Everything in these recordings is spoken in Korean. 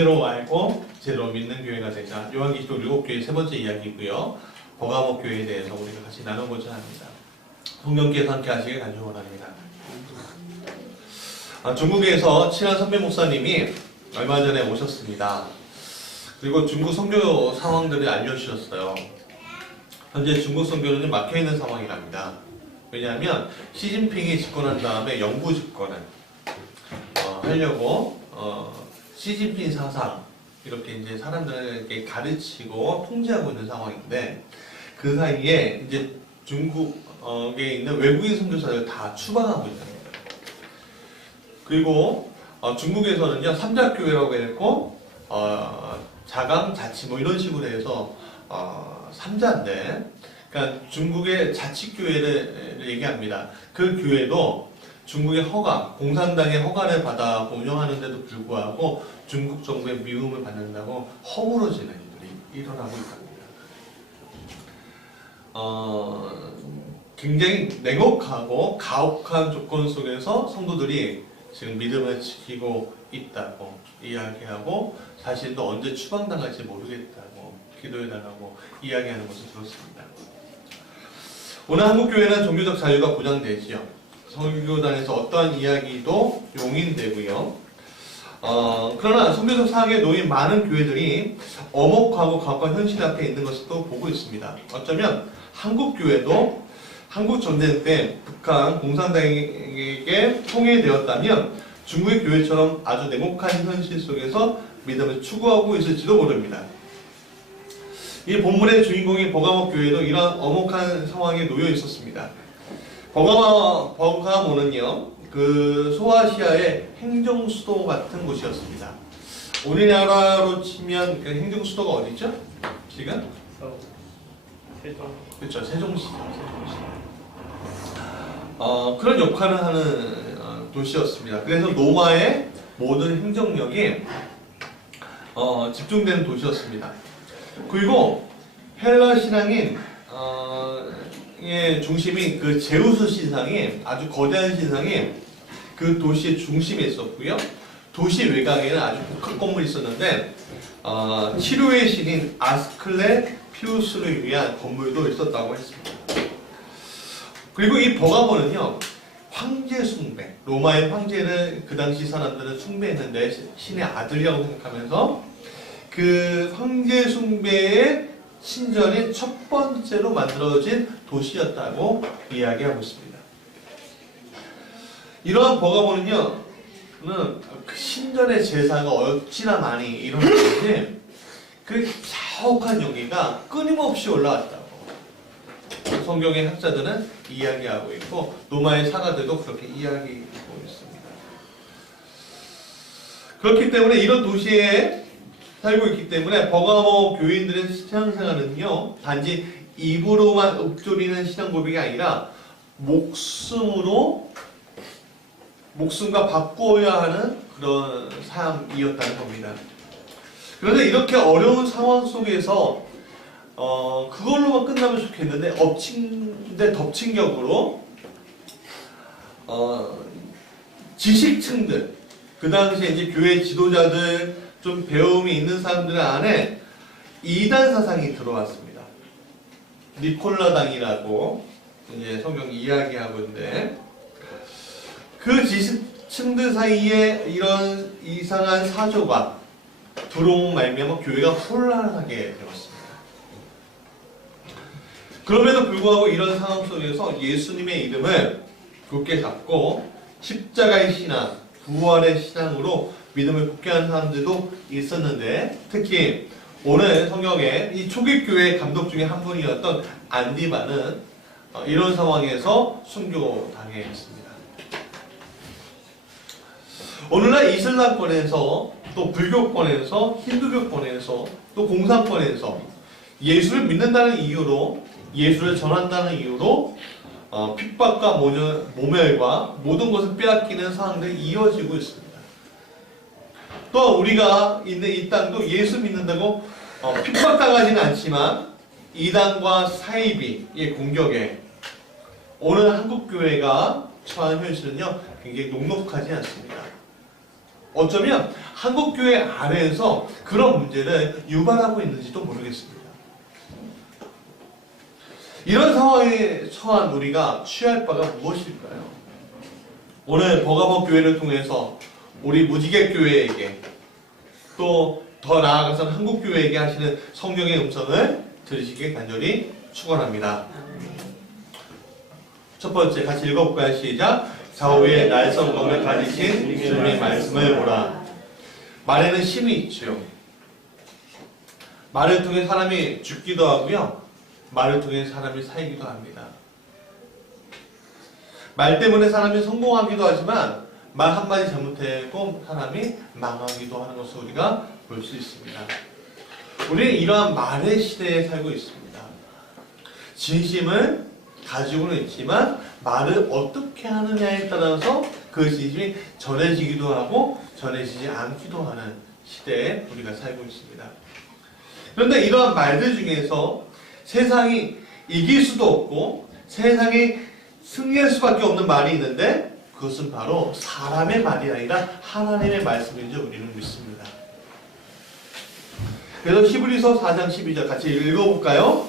제대로 알고 제대로 믿는 교회가 되자. 요한계시록 7교회 세 번째 이야기고요. 버가모 교회에 대해서 우리가 같이 나눠보자 합니다. 성령께서 함께 하시길 간절히 원합니다. 중국에서 친한 선배 목사님이 얼마 전에 오셨습니다. 그리고 중국 선교 상황들을 알려주셨어요. 현재 중국 선교는 막혀있는 상황이랍니다. 왜냐하면 시진핑이 집권한 다음에 영구 집권을 하려고 시진핑 사상 이렇게 이제 사람들에게 가르치고 통제하고 있는 상황인데, 그 사이에 이제 중국에 있는 외국인 선교사를 다 추방하고 있는 거예요. 그리고 중국에서는요 삼자교회라고 했고 자강, 자치 뭐 이런 식으로 해서 삼자인데, 그러니까 중국의 자치교회를 얘기합니다. 그 교회도 중국의 허가, 공산당의 허가를 받아 운영하는데도 불구하고 중국 정부의 미움을 받는다고 허물어지는 일들이 일어나고 있답니다. 굉장히 냉혹하고 가혹한 조건 속에서 성도들이 지금 믿음을 지키고 있다고 이야기하고, 자신도 언제 추방당할지 모르겠다고 기도해달라고 이야기하는 것을 들었습니다. 오늘 한국교회는 종교적 자유가 보장되지요. 선교단에서 어떠한 이야기도 용인되고요. 그러나 선교적 사학에 놓인 많은 교회들이 엄혹하고 가혹한 현실 앞에 있는 것을 또 보고 있습니다. 어쩌면 한국교회도 한국 전쟁 때 북한 공산당에게 통일되었다면 중국의 교회처럼 아주 냉혹한 현실 속에서 믿음을 추구하고 있을지도 모릅니다. 이 본문의 주인공인 버가모 교회도 이러한 엄혹한 상황에 놓여 있었습니다. 버가모는요, 그 소아시아의 행정수도 같은 곳이었습니다. 우리나라로 치면 그 행정수도가 어디죠? 지금? 세종. 그렇죠, 세종시죠. 그런 역할을 하는 도시였습니다. 그래서 로마의 모든 행정력이 집중되는 도시였습니다. 그리고 헬라 신앙인 의 중심인 그 제우스 신상이, 아주 거대한 신상이 그 도시의 중심에 있었고요. 도시 외곽에는 아주 복합 건물이 있었는데 치료의 신인 아스클레피우스를 위한 건물도 있었다고 했습니다. 그리고 이 버가모는요, 황제 숭배, 로마의 황제를 그 당시 사람들은 숭배했는데 신의 아들이라고 생각하면서 그 황제 숭배의 신전이 첫 번째로 만들어진 도시였다고 이야기하고 있습니다. 이러한 버가모는요, 그 신전의 제사가 어찌나 많이 일어났는지 그 자욱한 용기가 끊임없이 올라왔다고 성경의 학자들은 이야기하고 있고, 로마의 사가들도 그렇게 이야기하고 있습니다. 그렇기 때문에 이런 도시에 살고 있기 때문에 버가모 교인들의 신앙생활은요, 단지 입으로만 읊조리는 신앙 고백이 아니라 목숨과 바꾸어야 하는 그런 삶이었다는 겁니다. 그런데 이렇게 어려운 상황 속에서 그걸로만 끝나면 좋겠는데 덮친 격으로 지식층들, 그 당시에 이제 교회 지도자들, 좀 배움이 있는 사람들 안에 이단 사상이 들어왔습니다. 니콜라당이라고 이제 성경이 이야기하고 있는데, 그 지식층들 사이에 이런 이상한 사조가 들어온 말미암아 교회가 혼란하게 되었습니다. 그럼에도 불구하고 이런 상황 속에서 예수님의 이름을 굳게 잡고 십자가의 신앙, 부활의 신앙으로 믿음을 굳게 하는 사람들도 있었는데, 특히 오늘 성경에 이 초기 교회 감독 중에 한 분이었던 안디바는 이런 상황에서 순교당했습니다. 오늘날 이슬람권에서, 또 불교권에서, 힌두교권에서, 또 공산권에서 예수를 믿는다는 이유로, 예수를 전한다는 이유로 핍박과 모멸과 모든 것을 빼앗기는 상황들이 이어지고 있습니다. 또 우리가 있는 이 땅도 예수 믿는다고 핍박당하지는 않지만 이단과 사이비의 공격에 오늘 한국교회가 처한 현실은요, 굉장히 녹록하지 않습니다. 어쩌면 한국교회 아래에서 그런 문제를 유발하고 있는지도 모르겠습니다. 이런 상황에 처한 우리가 취할 바가 무엇일까요? 오늘 버가모 교회를 통해서 우리 무지개 교회에게 또 더 나아가서는 한국 교회에게 하시는 성령의 음성을 들으시길 간절히 축원합니다. 첫 번째 같이 읽어볼까요? 시작. 좌우에 날성검을 가지신 주님의 말씀을 보라. 말에는 힘이 있죠. 말을 통해 사람이 죽기도 하고요. 말을 통해 사람이 살기도 합니다. 말 때문에 사람이 성공하기도 하지만 말 한마디 잘못하고 사람이 망하기도 하는 것을 우리가 볼 수 있습니다. 우리는 이러한 말의 시대에 살고 있습니다. 진심을 가지고는 있지만 말을 어떻게 하느냐에 따라서 그 진심이 전해지기도 하고 전해지지 않기도 하는 시대에 우리가 살고 있습니다. 그런데 이러한 말들 중에서 세상이 이길 수도 없고 세상이 승리할 수밖에 없는 말이 있는데 그것은 바로 사람의 말이 아니라 하나님의 말씀인 줄 우리는 믿습니다. 그래서 히브리서 4장 12절 같이 읽어볼까요?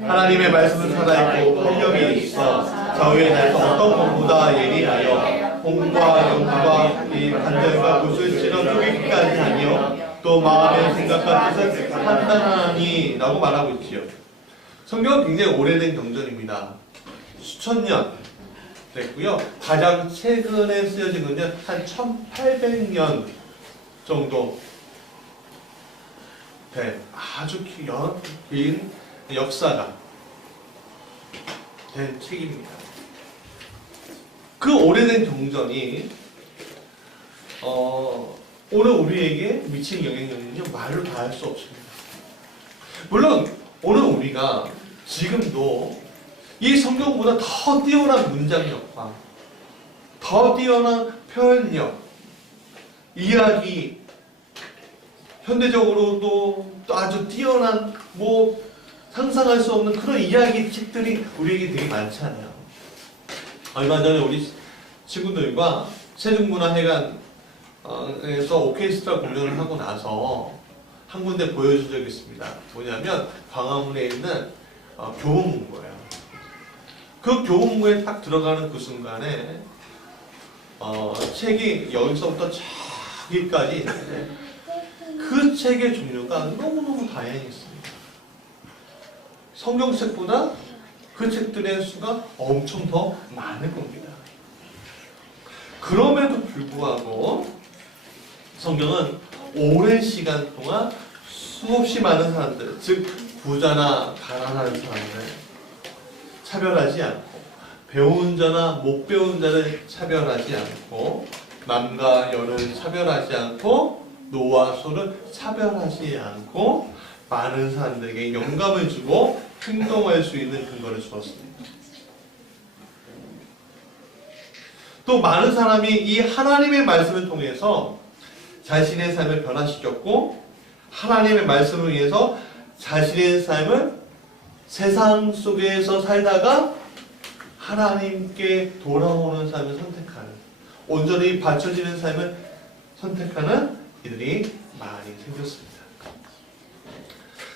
하나님의 말씀은 살아있고 활력이 있어 좌우에 날서 어떤 것보다 예리하여 혼과 영과 이 간절과 굿을 찔러 쪼개기까지 하며 또 마음의 생각과 뜻을 판단하니 라고 말하고 있지요. 성경은 굉장히 오래된 경전입니다. 수천 년 됐고요. 가장 최근에 쓰여진 건요 한 1800년 정도 된 아주 긴 역사가 된 책입니다. 그 오래된 경전이 오늘 우리에게 미치는 영향력은요 말로 다 할 수 없습니다. 물론 오늘 우리가 지금도 이 성경보다 더 뛰어난 문장력과 더 뛰어난 표현력, 이야기, 현대적으로도 또 아주 뛰어난 상상할 수 없는 그런 이야기 책들이 우리에게 되게 많잖아요. 얼마 전에 우리 친구들과 세종문화회관에서 오케스트라 공연을 하고 나서 한 군데 보여준 적이 있습니다. 뭐냐면 광화문에 있는 교보문고예요. 그 교보문고에 딱 들어가는 그 순간에 책이 여기서부터 저기까지 있는데 그 책의 종류가 너무너무 다양했습니다. 성경책보다 그 책들의 수가 엄청 더 많을 겁니다. 그럼에도 불구하고 성경은 오랜 시간 동안 수없이 많은 사람들, 즉 부자나 가난한 사람들 차별하지 않고 배운 자나 못 배운 자를 차별하지 않고 남과 여를 차별하지 않고 노와 소를 차별하지 않고 많은 사람들에게 영감을 주고 행동할 수 있는 근거를 주었습니다. 또 많은 사람이 이 하나님의 말씀을 통해서 자신의 삶을 변화시켰고 하나님의 말씀을 위해서 자신의 삶을 세상 속에서 살다가 하나님께 돌아오는 삶을 선택하는, 온전히 바쳐지는 삶을 선택하는 이들이 많이 생겼습니다.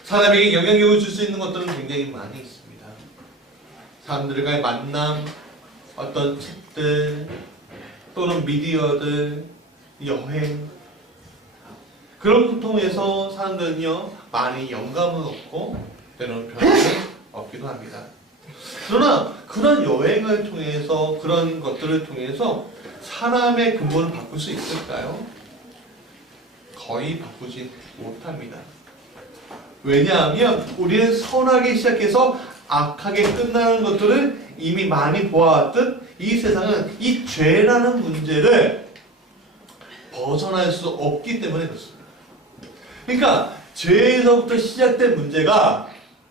사람에게 영향력을 줄 수 있는 것들은 굉장히 많이 있습니다. 사람들과의 만남, 어떤 책들, 또는 미디어들, 여행, 그런 것 통해서 사람들은요 많이 영감을 얻고 때로는 변화를 얻기도 합니다. 그러나 그런 여행을 통해서 그런 것들을 통해서 사람의 근본을 바꿀 수 있을까요? 거의 바꾸지 못합니다. 왜냐하면 우리는 선하게 시작해서 악하게 끝나는 것들을 이미 많이 보아왔듯 이 세상은 이 죄라는 문제를 벗어날 수 없기 때문에 그렇습니다. 그러니까 죄에서부터 시작된 문제가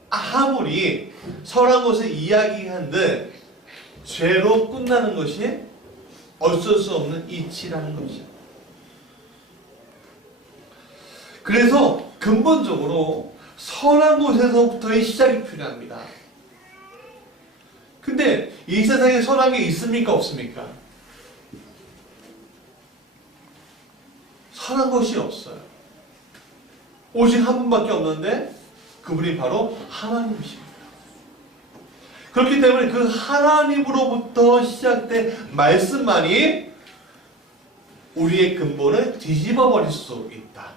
아무리 선한 것을 이야기한들 죄로 끝나는 것이 어쩔 수 없는 이치라는 것이죠. 그래서 근본적으로 선한 곳에서부터의 시작이 필요합니다. 근데 이 세상에 선한 게 있습니까? 없습니까? 선한 것이 없어요. 오직 한 분밖에 없는데 그분이 바로 하나님이십니다. 그렇기 때문에 그 하나님으로부터 시작된 말씀만이 우리의 근본을 뒤집어 버릴 수 있다.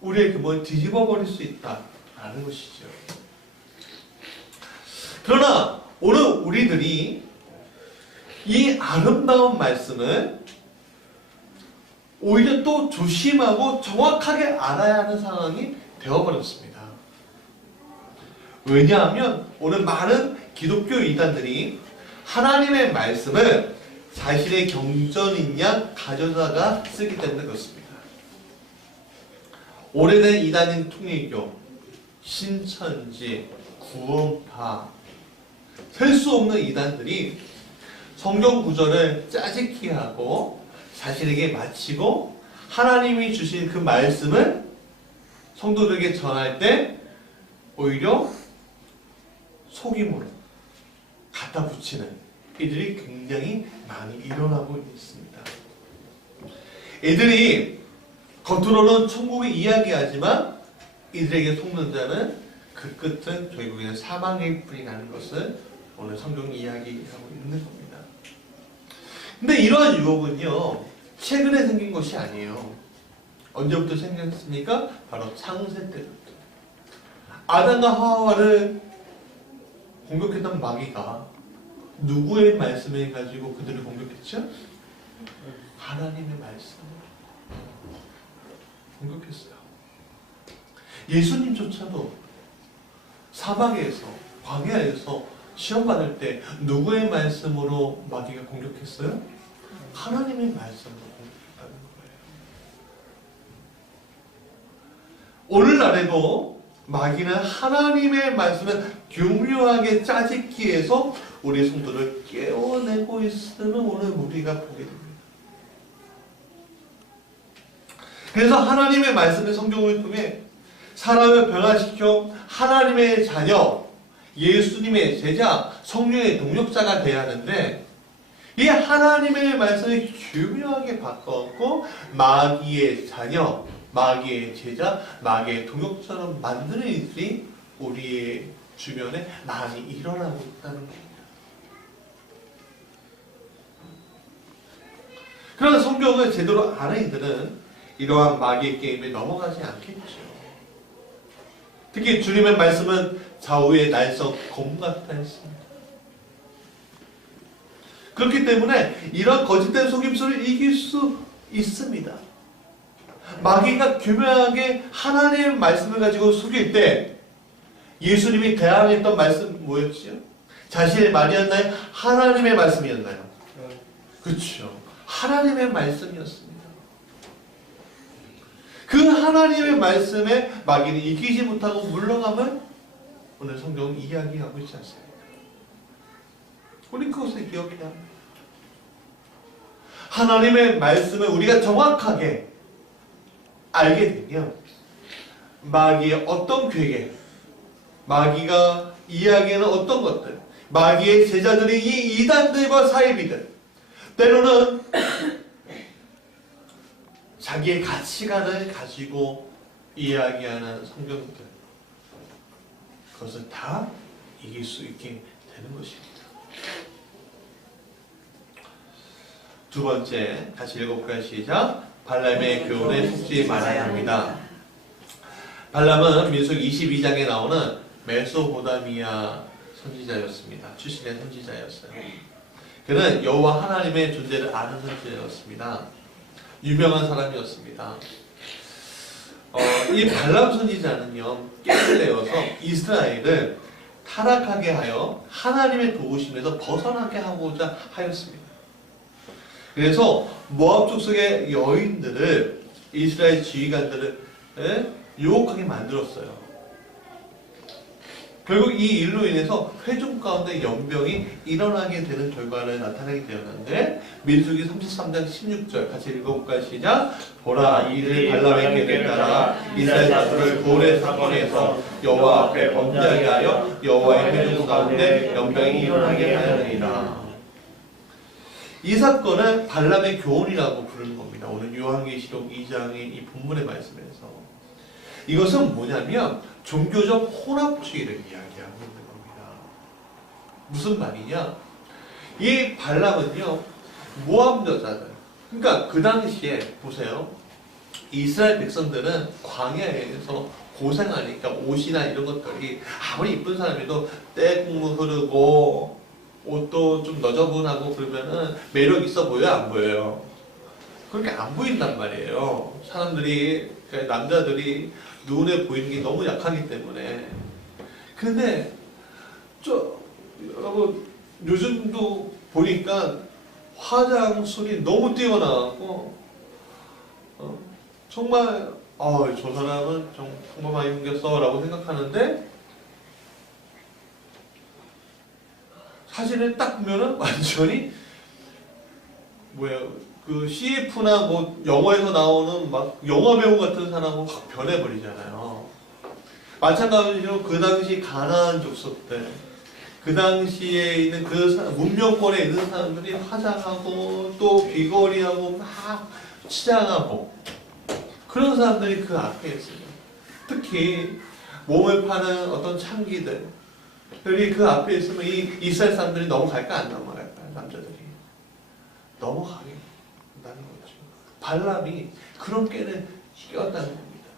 우리의 근본을 뒤집어 버릴 수 있다라는 것이죠. 그러나 오늘 우리들이 이 아름다운 말씀을 오히려 또 조심하고 정확하게 알아야 하는 상황이 되어버렸습니다. 왜냐하면 오늘 많은 기독교 이단들이 하나님의 말씀을 자신의 경전인 양 가져다가 쓰기 때문에 그렇습니다. 오래된 이단인 통일교, 신천지, 구원파, 셀 수 없는 이단들이 성경 구절을 짜집기 하고 자신에게 마치고 하나님이 주신 그 말씀을 성도들에게 전할 때 오히려 속임으로 갖다 붙이는 이들이 굉장히 많이 일어나고 있습니다. 이들이 겉으로는 천국을 이야기하지만 이들에게 속는 자는 그 끝은 결국에는 사망의 뿌리라는 것을 오늘 성경이 이야기하고 있는 겁니다. 근데 이러한 유혹은요, 최근에 생긴 것이 아니에요. 언제부터 생겼습니까? 바로 창세 때부터. 아담과 하와를 공격했던 마귀가 누구의 말씀을 가지고 그들을 공격했죠? 하나님의 말씀을 공격했어요. 예수님조차도 사막에서, 광야에서 시험받을 때 누구의 말씀으로 마귀가 공격했어요? 하나님의 말씀으로 공격했다는 거예요. 오늘날에도 마귀는 하나님의 말씀을 교묘하게 짜집기 위해서 우리 성도를 깨워내고 있음을 오늘 우리가 보게 됩니다. 그래서 하나님의 말씀의 성경을 통해 사람을 변화시켜 하나님의 자녀, 예수님의 제자, 성령의 동역자가 되어야 하는데 이 하나님의 말씀을 교묘하게 바꿔갖고 마귀의 자녀, 마귀의 제자, 마귀의 동역자로 만드는 일들이 우리의 주변에 많이 일어나고 있다는 겁니다. 그러나 성경을 제대로 아는 이들은 이러한 마귀의 게임에 넘어가지 않겠죠. 특히 주님의 말씀은 좌우의 날성 검 같다 했습니다. 그렇기 때문에 이런 거짓된 속임수를 이길 수 있습니다. 마귀가 교묘하게 하나님의 말씀을 가지고 속일 때 예수님이 대항했던 말씀 뭐였지요? 자신의 말이었나요? 하나님의 말씀이었나요? 그렇죠. 하나님의 말씀이었습니다. 그 하나님의 말씀에 마귀는 이기지 못하고 물러감을 오늘 성경은 이야기하고 있지 않습니까? 우리 그것을 기억해야 합니다. 하나님의 말씀을 우리가 정확하게 알게 되면 마귀의 어떤 괴계, 마귀가 이야기하는 어떤 것들, 마귀의 제자들이 이 이단들과 사이비들, 때로는 자기의 가치관을 가지고 이야기하는 성경들, 그것을 다 이길 수 있게 되는 것입니다. 두 번째, 같이 읽어볼까요? 시작. 발람의 교훈에 속지 말아야 합니다. 발람은 민수기 22장에 나오는 메소포타미아 선지자였습니다. 출신의 선지자였어요. 그는 여호와 하나님의 존재를 아는 선지자였습니다. 유명한 사람이었습니다. 이 발람 선지자는요, 깨를 내어서 이스라엘을 타락하게 하여 하나님의 도우심에서 벗어나게 하고자 하였습니다. 그래서 모압 족속의 여인들을, 이스라엘 지휘관들을 유혹하게 만들었어요. 결국 이 일로 인해서 회중 가운데 연병이 일어나게 되는 결과를 나타내게 되었는데, 민수기 33장 16절 같이 읽어볼까요? 시작. 보라, 이를 발람의 계를 따라 이스라엘 자손을 고레 사건에서 여호와 앞에 범죄하게 하여 여호와의 회중 가운데 연병이 일어나게 하였느니라. 이 사건을 발람의 교훈이라고 부르는 겁니다. 오늘 요한계시록 2장의 이 본문의 말씀에서. 이것은 뭐냐면 종교적 혼합주의를 이야기하고 있는 겁니다. 무슨 말이냐? 이 발람은요, 모압 여자들. 그러니까 그 당시에 보세요. 이스라엘 백성들은 광야에서 고생하니까 옷이나 이런 것들이 아무리 이쁜 사람이도 떼국물 흐르고 옷도 좀 너저분하고 그러면은 매력 있어 보여요, 안 보여요? 그렇게 안 보인단 말이에요. 사람들이, 그러니까 남자들이 눈에 보이는 게 너무 약하기 때문에. 근데 여러분 요즘도 보니까 화장술이 너무 뛰어나고 정말 저 사람은 좀 평범하게 생겼어 라고 생각하는데 사진을 딱 보면은 완전히 그 CF나 뭐 영화에서 나오는 막 영화 배우 같은 사람은 확 변해버리잖아요. 마찬가지로 그 당시 가나안 족속들, 그 당시에 있는 그 문명권에 있는 사람들이 화장하고 또 귀걸이하고 막 치장하고 그런 사람들이 그 앞에 있어요. 특히 몸을 파는 어떤 창기들, 여기 그 앞에 있으면 이 이스라엘 사람들이 넘어갈까 안 넘어갈까요? 남자들이 넘어가게 한다는 거죠. 발람이 그런 꾀를 끼웠다는 겁니다.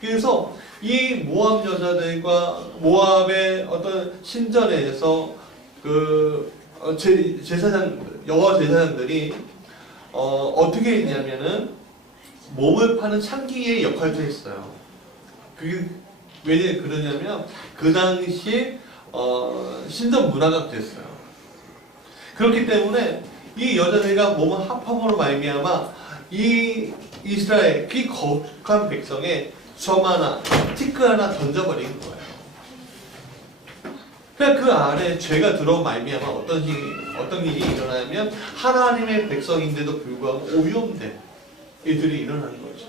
그래서 이 모압 여자들과 모압의 어떤 신전에서 그 여호 제사장들이 어떻게 했냐면은 몸을 파는 창기의 역할도 했어요. 그게 왜 그러냐면 그 당시 신전 문화가 됐어요. 그렇기 때문에 이 여자들과 몸을 합함으로 말미암아 이 이스라엘 이 거룩한 백성의 점 하나, 티끌 하나 던져버린 거예요. 그러니까 그 안에 죄가 들어온 말미암아 어떤 일이 일어나면 하나님의 백성인데도 불구하고 오염된 일들이 일어나는 거죠.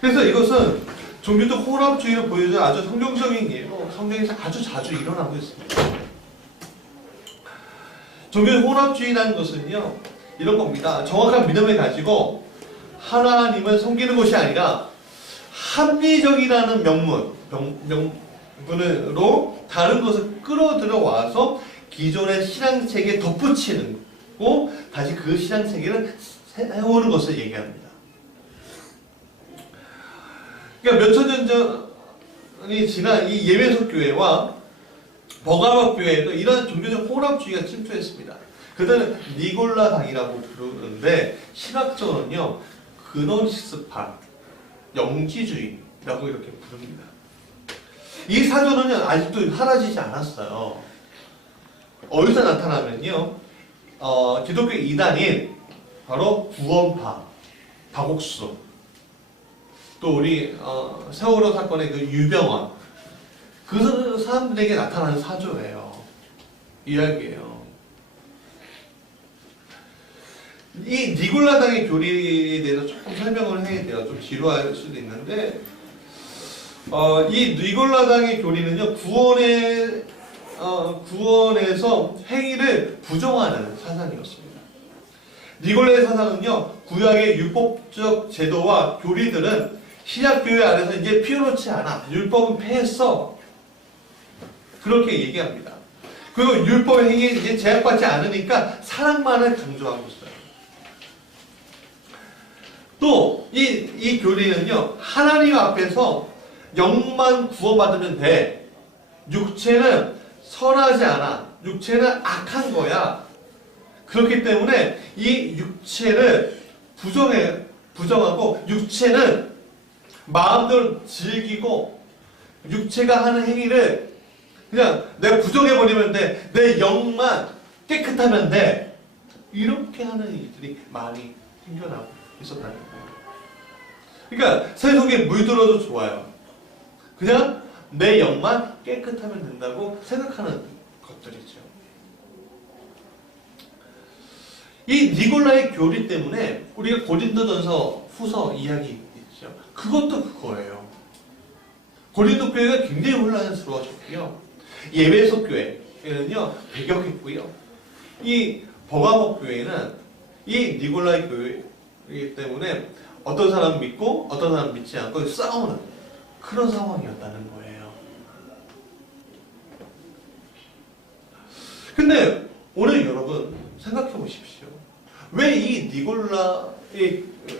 그래서 이것은 종교적 혼합주의를 보여주는 아주 성경적인 예로 성경에서 아주 자주 일어나고 있습니다. 종교적 혼합주의라는 것은요, 이런 겁니다. 정확한 믿음을 가지고 하나님을 섬기는 것이 아니라 합리적이라는 명분으로 다른 것을 끌어들여 와서 기존의 신앙체계에 덧붙이는 고 다시 그 신앙체계를 세우는 것을 얘기합니다. 그러니까 몇천 년 전이 지난 이 예배석 교회와 버가박 교회에도 이러한 종교적 혼합주의가 침투했습니다. 그들은 니골라당이라고 부르는데 신학적으로는요 그노시스파, 영지주의라고 이렇게 부릅니다. 이 사조는요 아직도 사라지지 않았어요. 어디서 나타나면요 기독교 이단인 바로 구원파, 박옥수, 또 우리 세월호 사건의 그 유병원, 그 사람들에게 나타나는 사조예요. 이야기예요. 이 니골라당의 교리에 대해서 조금 설명을 해야 돼요. 좀 지루할 수도 있는데 이 니골라당의 교리는요 구원에서 행위를 부정하는 사상이었습니다. 니골라의 사상은요 구약의 율법적 제도와 교리들은 신약교회 안에서 이제 피워놓지 않아. 율법은 폐했어. 그렇게 얘기합니다. 그리고 율법의 행위에 이제 제약받지 않으니까 사랑만을 강조하고 있어요. 또 이 교리는요 하나님 앞에서 영만 구원받으면 돼. 육체는 선하지 않아. 육체는 악한 거야. 그렇기 때문에 이 육체를 부정하고 육체는 마음대로 즐기고 육체가 하는 행위를 그냥 내가 부정해버리면 돼. 내 영만 깨끗하면 돼. 이렇게 하는 일들이 많이 생겨나고 있었다는 거예요. 그러니까 세속에 물들어도 좋아요. 그냥 내 영만 깨끗하면 된다고 생각하는 것들이죠. 이 니골라의 교리 때문에 우리가 고린도전서 후서 이야기 있죠. 그것도 그거예요. 고린도 교회가 굉장히 혼란스러워졌고요. 예배석 교회, 교회는요 배격했고요. 이 버가목 교회는 이 니골라이 교회이기 때문에 어떤 사람 믿고 어떤 사람 믿지 않고 싸우는 그런 상황이었다는 거예요. 근데 오늘 여러분 생각해 보십시오. 왜 이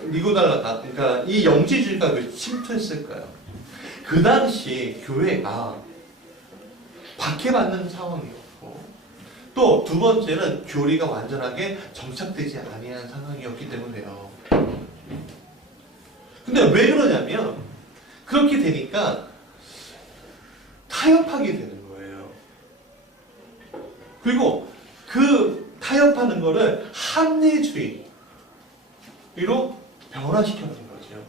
니고달라가 그러니까 이 영지주의가 왜 침투했을까요? 그 당시 교회가 박해받는 상황이었고 또 두 번째는 교리가 완전하게 정착되지 아니한 상황이었기 때문에요. 근데 왜 그러냐면 그렇게 되니까 타협하게 되는 거예요. 그리고 그 타협하는 거를 합리주의로 변화시켜놓은 거죠.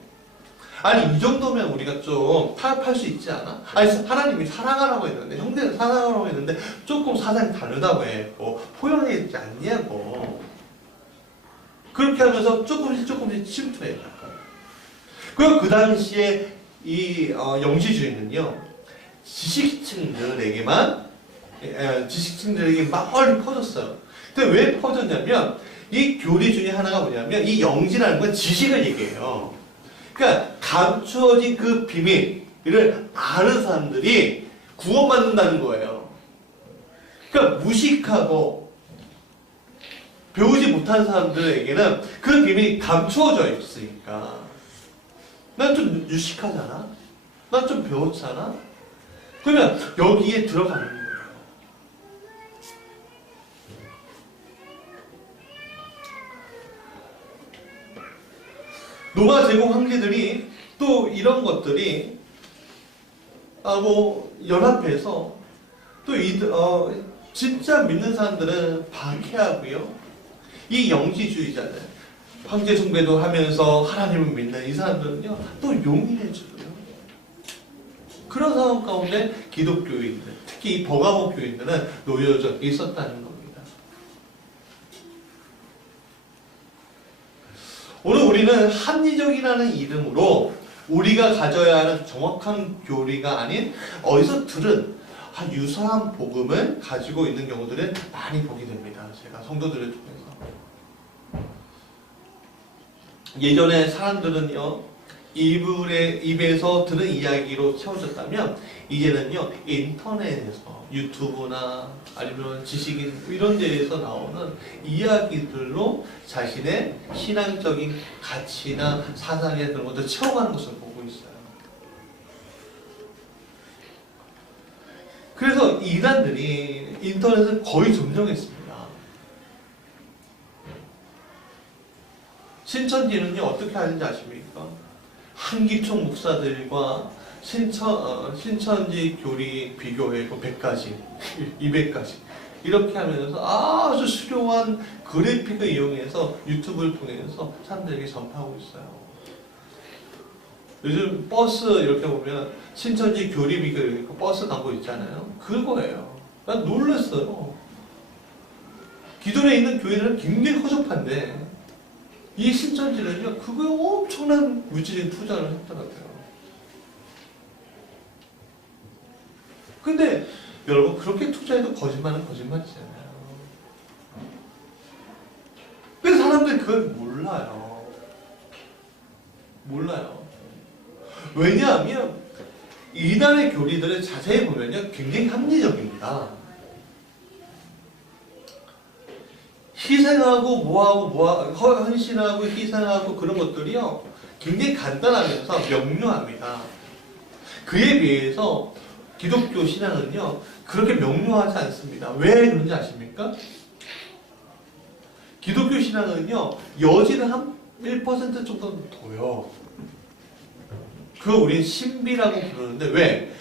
아니 이 정도면 우리가 좀 타협할 수 있지 않아? 아니 하나님이 사랑하라고 했는데 형제를 사랑하라고 했는데 조금 사상이 다르다고 해. 뭐 포용하지 않냐고. 그렇게 하면서 조금씩 침투해. 그리고 그 당시에 이 영지주의는요 지식층들에게 막 멀리 퍼졌어요. 근데 왜 퍼졌냐면 이 교리 중에 하나가 뭐냐면 이 영지라는 건 지식을 얘기해요. 그러니까 감추어진 그 비밀을 아는 사람들이 구원받는다는 거예요. 그러니까 무식하고 배우지 못한 사람들에게는 그 비밀이 감추어져 있으니까 난 좀 유식하잖아? 난 좀 배웠잖아? 그러면 여기에 들어가는 거예요. 노마 제공 황제들이 또 이런 것들이 연합해서 또 진짜 믿는 사람들은 박해하고요. 이 영지주의자들 황제 숭배도 하면서 하나님을 믿는 이 사람들은요 또 용인해주고요. 그런 상황 가운데 기독교인들, 특히 이 버가모 교인들은 놓여져 있었다는 겁니다. 오늘 우리는 합리적이라는 이름으로 우리가 가져야 하는 정확한 교리가 아닌 어디서 들은 유사한 복음을 가지고 있는 경우들을 많이 보게 됩니다. 제가 성도들을 통해서. 예전에 사람들은요 입에서 들은 이야기로 채워졌다면 이제는요 인터넷에서 유튜브나 아니면 지식인 이런 데에서 나오는 이야기들로 자신의 신앙적인 가치나 사상이나 그런 것들 채워가는 것을 보고 있어요. 그래서 이단들이 인터넷을 거의 점령했습니다. 신천지는요 어떻게 하는지 아십니까? 한기총 목사들과 신천지 교리 비교해고 100가지, 200가지 이렇게 하면서 아주 수려한 그래픽을 이용해서 유튜브를 통해서 사람들에게 전파하고 있어요. 요즘 버스 이렇게 보면 신천지 교리 비교 버스 광고 있잖아요. 그거예요. 난 놀랐어요. 기존에 있는 교회는 굉장히 허접한데 이 신천지는요, 그거에 엄청난 물질적인 투자를 했더라고요. 근데 여러분, 그렇게 투자해도 거짓말은 거짓말이잖아요. 근데 사람들이 그걸 몰라요. 몰라요. 왜냐하면 이단의 교리들을 자세히 보면요, 굉장히 합리적입니다. 희생하고 헌신하고 희생하고 그런 것들이요 굉장히 간단하면서 명료합니다. 그에 비해서 기독교 신앙은요 그렇게 명료하지 않습니다. 왜 그런지 아십니까? 기독교 신앙은요 여지를 한 1% 정도 둬요. 그걸 우리는 신비라고 부르는데 왜?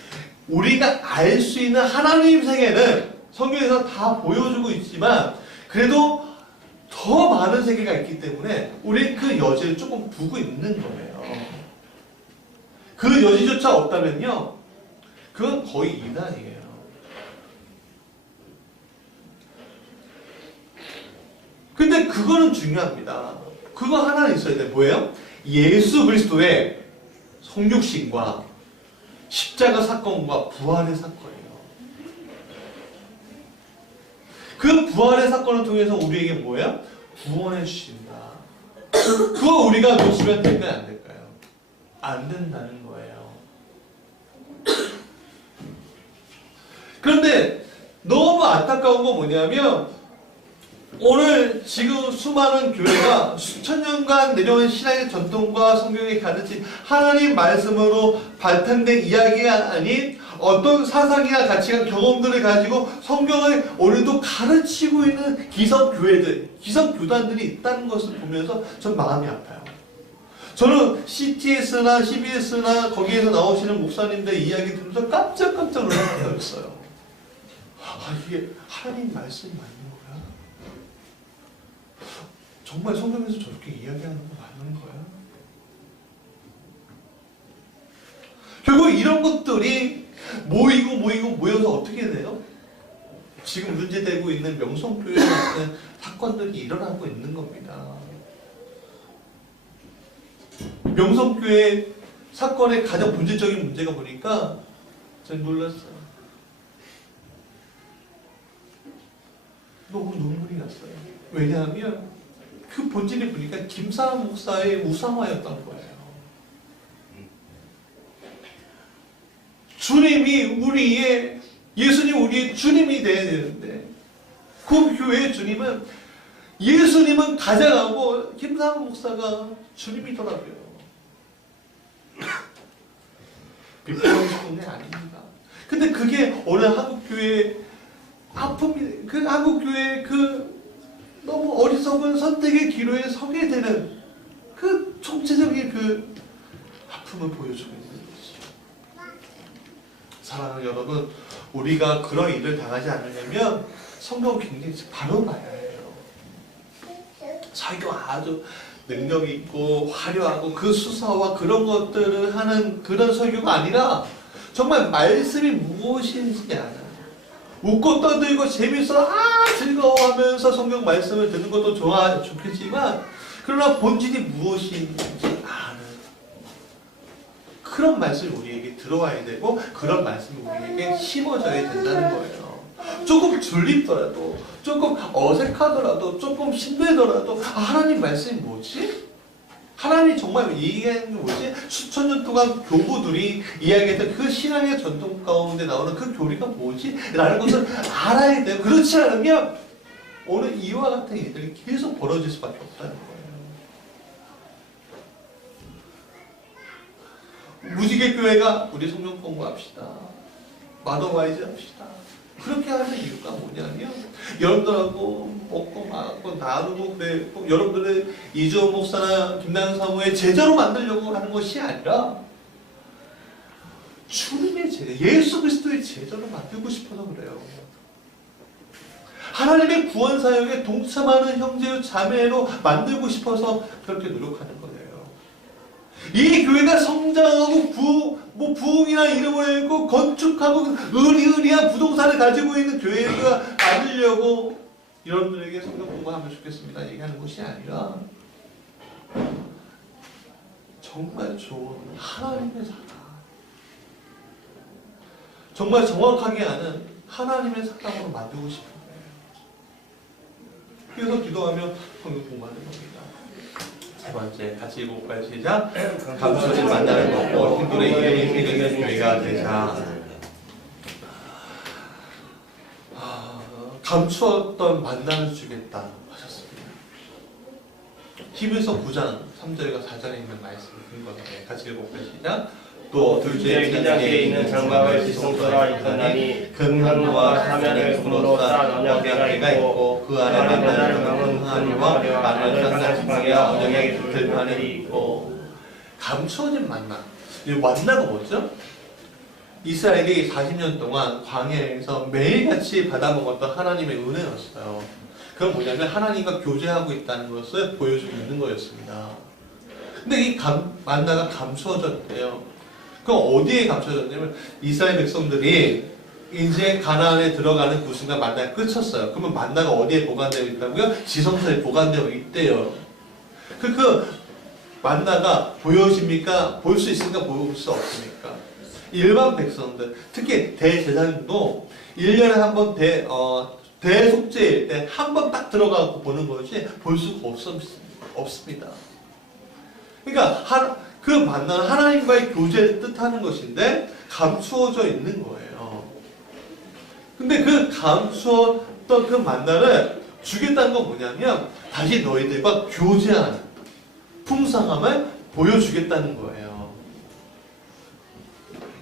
우리가 알 수 있는 하나님 세계는 성경에서 다 보여주고 있지만 그래도 더 많은 세계가 있기 때문에 우리는 그 여지를 조금 두고 있는 거예요. 그 여지조차 없다면요 그건 거의 이단이에요. 근데 그거는 중요합니다. 그거 하나 있어야 돼. 뭐예요? 예수 그리스도의 성육신과 십자가 사건과 부활의 사건이에요. 그 부활의 사건을 통해서 우리에게 뭐예요? 구원해 주신다. 그거 우리가 놓치면 될까요? 안 될까요? 안 된다는 거예요. 그런데 너무 안타까운 건 뭐냐면 오늘 지금 수많은 교회가 수천 년간 내려온 신앙의 전통과 성경의 가르침 하나님 말씀으로 발탄된 이야기가 아닌 어떤 사상이나 가치관 경험들을 가지고 성경을 오늘도 가르치고 있는 기성교회들, 기성교단들이 있다는 것을 보면서 전 마음이 아파요. 저는 CTS나 CBS나 거기에서 나오시는 목사님들 이야기 들으면서 깜짝깜짝 놀랄 때가 있어요. 아, 이게 하나님 말씀이 맞는 거야? 정말 성경에서 저렇게 이야기하는 거 맞는 거야? 결국 이런 것들이 모여서 어떻게 돼요? 지금 문제되고 있는 명성교회 같은 사건들이 일어나고 있는 겁니다. 명성교회 사건의 가장 본질적인 문제가 보니까 저는 놀랐어요. 너무 눈물이 났어요. 왜냐하면 그 본질이 보니까 김사람 목사의 우상화였던 거예요. 예수님 우리의 주님이 돼야 되는데 그 교회의 주님은 예수님은 가장하고 김사람 목사가 주님이더라고요. 비판하고 싶은 게 아닙니다. 근데 그게 오늘 한국교회의 아픔이, 그 한국교회의 그 너무 어리석은 선택의 기로에 서게 되는 그 총체적인 그 아픔을 보여주고 있는 거죠. 사랑하는 여러분, 우리가 그런 일을 당하지 않으려면 성경 굉장히 바로 봐야 해요. 설교 아주 능력 있고 화려하고 그 수사와 그런 것들을 하는 그런 설교가 아니라 정말 말씀이 무엇인지 알아요. 웃고 떠들고 재밌어 즐거워하면서 성경 말씀을 듣는 것도 좋겠지만 그러나 본질이 무엇인지 아는 그런 말씀이 우리에게 들어와야 되고 그런 말씀이 우리에게 심어져야 된다는 거예요. 조금 졸립더라도 조금 어색하더라도 조금 힘들더라도 하나님 말씀이 뭐지? 하나님이 정말 얘기하는 게 뭐지? 수천 년 동안 교부들이 이야기했던 그 신앙의 전통 가운데 나오는 그 교리가 뭐지? 라는 것을 알아야 돼요. 그렇지 않으면 오늘 이와 같은 일들이 계속 벌어질 수밖에 없다는 거예요. 무지개 교회가 우리 성경 공부합시다. 마더와이즈 합시다. 그렇게 하는 이유가 뭐냐면 여러분들하고 먹고 마고 나누고 그래 여러분들의 이주호 목사나 김나영 사모의 제자로 만들려고 하는 것이 아니라 주님의 제자, 예수 그리스도의 제자로 만들고 싶어서 그래요. 하나님의 구원 사역에 동참하는 형제요 자매로 만들고 싶어서 그렇게 노력하는 거예요. 이 교회가 성장하고 부흥이나 이름을 내고 건축하고 의리의리한 부동산을 가지고 있는 교회가 만들려고 여러분들에게 성경 공부하면 좋겠습니다 얘기하는 것이 아니라 정말 좋은 하나님의 사람, 정말 정확하게 아는 하나님의 사람으로 만들고 싶은 거예요. 그래서 기도하며 성경 공부하는 겁니다. 세 번째, 같이 읽어볼까요? 시작. 감추어진 만나를 먹고 hin들의 이름이 새겨진 교회가 되자. 감추었던 만나를 주겠다 하셨습니다. 히브리서 9장 3절과 4절에 있는 말씀을 근거하게 같이 읽어볼까요? 시작. 또 둘째 기자기에 있는 장막을 지성소라 있더니 금현과 사면을 금으로 쌓은 언약궤가 있고 그 안에 만나는 강은 하늘과 많은 천사 지팡이와 언약의 들판이 있고. 감추어진 만나. 이 만나가 뭐죠? 이스라엘이 40년 동안 광야에서 매일같이 받아먹었던 하나님의 은혜였어요. 그건 뭐냐면 하나님과 교제하고 있다는 것을 보여주고 있는 거였습니다. 근데 이 만나가 감추어졌대요. 그럼 어디에 감춰졌냐면 이스라엘 백성들이 이제 가나안에 들어가는 그 순간 만나가 끝쳤어요. 그러면 만나가 어디에 보관되어 있다고요? 지성소에 보관되어 있대요. 그 만나가 보여집니까? 볼 수 있습니까? 볼 수 없습니까? 일반 백성들, 특히 대제사장도 1년에 한 번 대속죄일 때 한 번 딱 들어가고 보는 것이 볼 수가 없습니다. 그러니까 그 만나는 하나님과의 교제를 뜻하는 것인데 감추어져 있는 거예요. 근데 그 감추었던 그 만나를 주겠다는 건 뭐냐면 다시 너희들과 교제하는 풍성함을 보여주겠다는 거예요.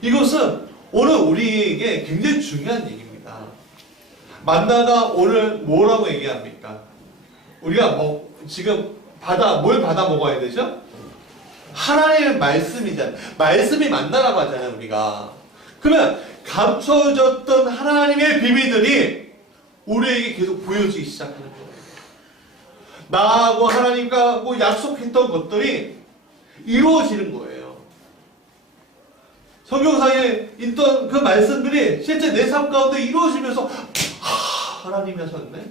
이것은 오늘 우리에게 굉장히 중요한 얘기입니다. 만나가 오늘 뭐라고 얘기합니까? 우리가 지금 뭘 받아 먹어야 되죠? 하나님의 말씀이잖아요. 말씀이 만나라고 하잖아요, 우리가. 그러면 감춰졌던 하나님의 비밀들이 우리에게 계속 보여지기 시작하는 거예요. 나하고 하나님과 뭐 약속했던 것들이 이루어지는 거예요. 성경상에 있던 그 말씀들이 실제 내 삶 가운데 이루어지면서 하나님이 하셨네?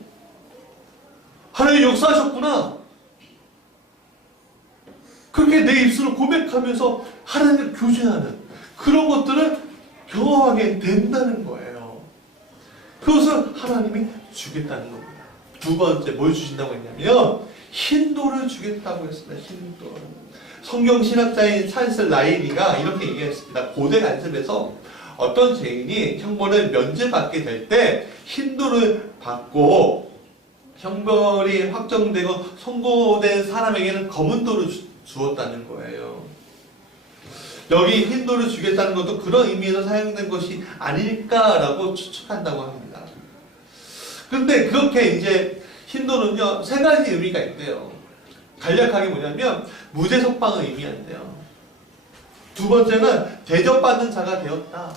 하나님이 역사하셨구나. 그렇게 내 입술로 고백하면서 하나님과 교제하는 그런 것들을 경험하게 된다는 거예요. 그것을 하나님이 주겠다는 겁니다. 두 번째 뭘 주신다고 했냐면 힌도를 주겠다고 했습니다. 힌도. 성경신학자인 찰스 라이리가 이렇게 얘기했습니다. 고대 간섭에서 어떤 죄인이 형벌을 면제받게 될 때 힌도를 받고 형벌이 확정되고 선고된 사람에게는 검은 돌을 주었다는 거예요. 여기 힌도를 주겠다는 것도 그런 의미에서 사용된 것이 아닐까라고 추측한다고 합니다. 그런데 그렇게 이제 힌도는요, 세 가지 의미가 있대요. 간략하게 뭐냐면 무죄 석방을 의미한대요. 두 번째는 대접받는 자가 되었다.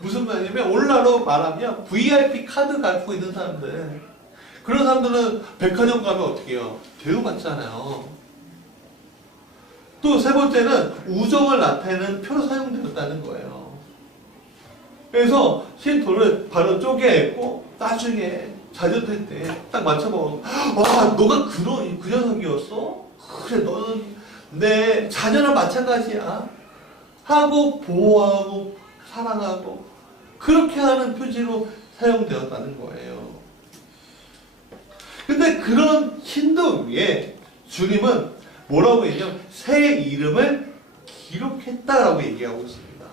무슨 말이냐면 오늘날로 말하면 VIP 카드 갖고 있는 사람들, 그런 사람들은 백화점 가면 어떻게 해요? 대우받잖아요. 또 세 번째는 우정을 나타내는 표로 사용되었다는 거예요. 그래서 힌도를 바로 쪼개고 나중에 자녀될 때 딱 맞춰보고, 와, 너가 그 녀석이었어? 그래, 너는 내 자녀랑 마찬가지야. 하고 보호하고 사랑하고 그렇게 하는 표지로 사용되었다는 거예요. 근데 그런 힌도 위에 주님은 뭐라고 얘기하냐면 새 이름을 기록했다라고 얘기하고 있습니다.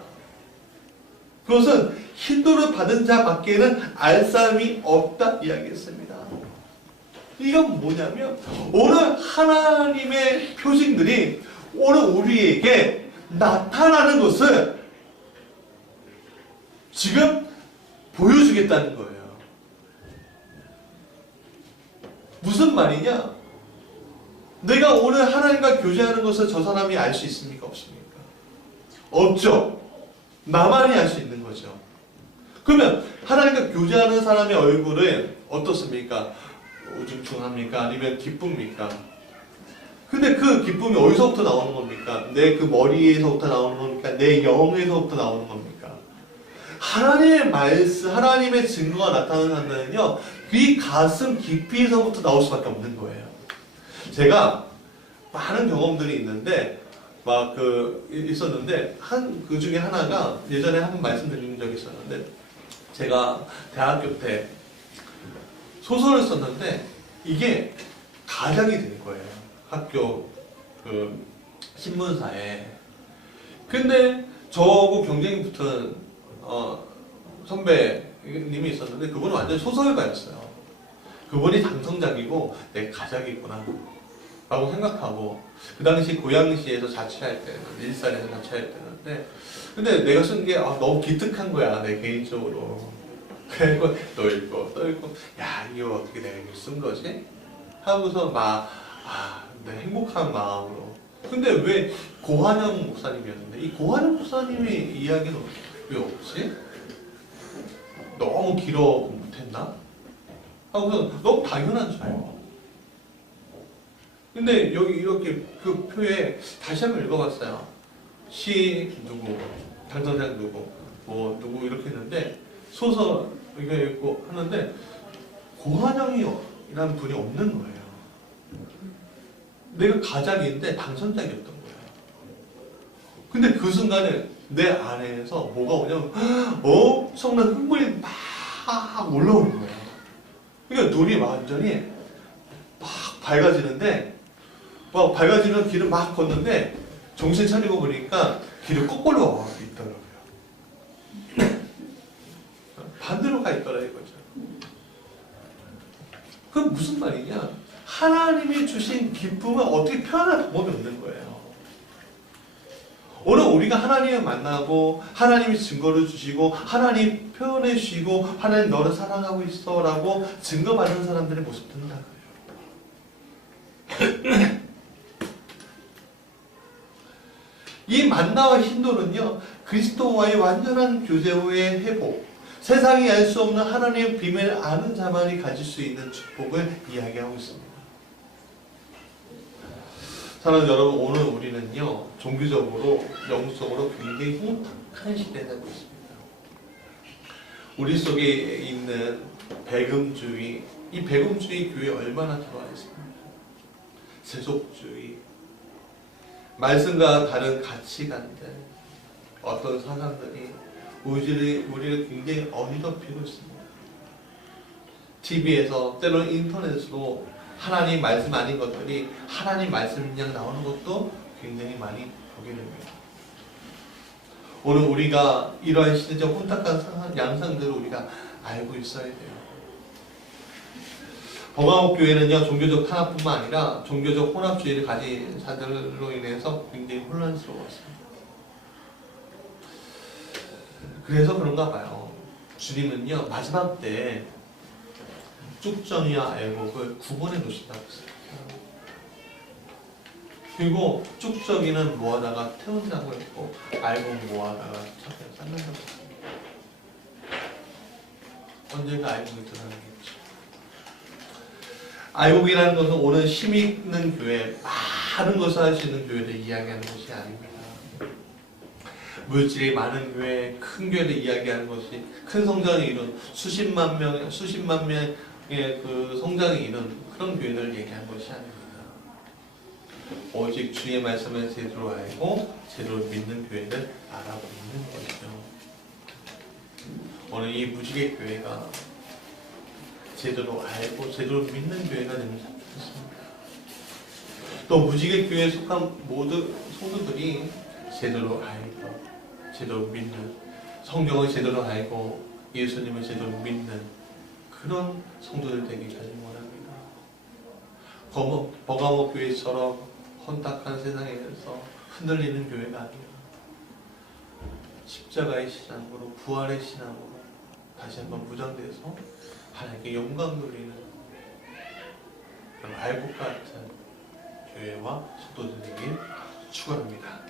그것은 힌도를 받은 자밖에는 알 사람이 없다 이야기했습니다. 이건 뭐냐면 오늘 하나님의 표징들이 오늘 우리에게 나타나는 것을 지금 보여주겠다는 거예요. 무슨 말이냐? 내가 오늘 하나님과 교제하는 것을 저 사람이 알 수 있습니까? 없습니까? 없죠. 나만이 알 수 있는 거죠. 그러면 하나님과 교제하는 사람의 얼굴은 어떻습니까? 우중충합니까? 아니면 기쁩니까? 근데 그 기쁨이 어디서부터 나오는 겁니까? 내 그 머리에서부터 나오는 겁니까? 내 영에서부터 나오는 겁니까? 하나님의 말씀, 하나님의 증거가 나타나는데는요, 이 가슴 깊이에서부터 나올 수밖에 없는 거예요. 제가 많은 경험들이 있는데, 있었는데, 그 중에 하나가 예전에 한번 말씀드린 적이 있었는데, 제가 대학교 때 소설을 썼는데, 이게 가장이 된 거예요. 학교 신문사에. 근데 저하고 경쟁이 붙은 선배님이 있었는데 그분은 완전 소설가였어요. 그분이 당선작이고 내 가작이구나 라고 생각하고, 그 당시 고양시에서 자취할 때는, 일산에서 자취할 때는데, 근데 내가 쓴 게 너무 기특한 거야, 내 개인적으로. 그리고 또 읽고 야, 이거 어떻게 내가 이걸 쓴 거지? 하고서 내 행복한 마음으로. 근데 왜 고한영 목사님이었는데 이 고한영 목사님의 이야기는 왜 없지? 너무 길어 못했나? 하고서 너무 당연한 줄 알고. 근데 여기 이렇게 그 표에 다시 한번 읽어봤어요. 시 누구, 당선작 누구, 뭐 누구 이렇게 했는데 소설 이거 읽고 하는데 고한영이라는 분이 없는 거예요. 내가 가작인데 당선작이었던 거예요. 근데 그 순간에 내 안에서 뭐가 오냐면 엄청난 흥분이 막 막 올라오는 거예요. 그러니까 눈이 완전히 막 밝아지는데, 막 밝아지는 길을 막 걷는데 정신 차리고 보니까 길을 거꾸로 와 있더라고요. 반대로 가 있더라 이거죠. 그럼 무슨 말이냐? 하나님이 주신 기쁨을 어떻게 표현할 방법이 없는 거예요. 오늘 우리가 하나님을 만나고 하나님이 증거를 주시고 하나님 표현해 주시고 하나님 너를 사랑하고 있어 라고 증거받는 사람들의 모습들은 다 그래요. 이 만나와 힌도는요, 그리스도와의 완전한 교제 후의 회복, 세상이 알 수 없는 하나님의 비밀을 아는 자만이 가질 수 있는 축복을 이야기하고 있습니다. 사랑하는 여러분, 오늘 우리는요, 종교적으로, 영적으로 굉장히 혼탁한 시대에 살고 있습니다. 우리 속에 있는 배금주의, 이 배금주의 교회에 얼마나 들어와 있습니까? 세속주의, 말씀과 다른 가치관들, 어떤 사상들이 우리를 굉장히 어지럽히고 있습니다. TV에서 때로는 인터넷으로 하나님 말씀 아닌 것들이 하나님 말씀 그냥 나오는 것도 굉장히 많이 보게 됩니다. 오늘 우리가 이러한 시대적 혼탁한 양상들을 우리가 알고 있어야 돼요. 버가목 교회는요, 종교적 탄압뿐만 아니라 종교적 혼합주의를 가진 자들로 인해서 굉장히 혼란스러웠습니다. 그래서 그런가 봐요. 주님은요, 마지막 때 쭉정이와 애곡을 구분해 놓으신다고 했어요. 그리고 쭉정이는 모아다가 태운다고 했고, 애곡 모아다가 차에 쌓는다고 했습니다. 언젠가 애곡이 드러나겠죠. 애곡이라는 것은 오늘 힘 있는 교회, 많은 것을 할 수 있는 교회를 이야기하는 것이 아닙니다. 물질이 많은 교회, 큰 교회를 이야기하는 것이 큰 성장을 이룬 수십만 명의 그 성장을 이룬 그런 교회를 얘기하는 것이 아닙니다. 오직 주의 말씀을 제대로 알고 제대로 믿는 교회를 알아보고 있는 것이죠. 오늘 이 무지개 교회가 제대로 알고 제대로 믿는 교회가 되면 참 좋겠습니다. 또 무지개 교회에 속한 모든 성도들이 제대로 알고 제대로 믿는, 성경을 제대로 알고 예수님을 제대로 믿는 그런 성도들 되기를 원합니다. 버가목 교회처럼 혼탁한 세상에서 흔들리는 교회가 아니라 십자가의 신앙으로, 부활의 신앙으로 다시 한번 무장돼서 하나님께 영광 돌리는 그런 알복 같은 교회와 성도들 되길 축원합니다.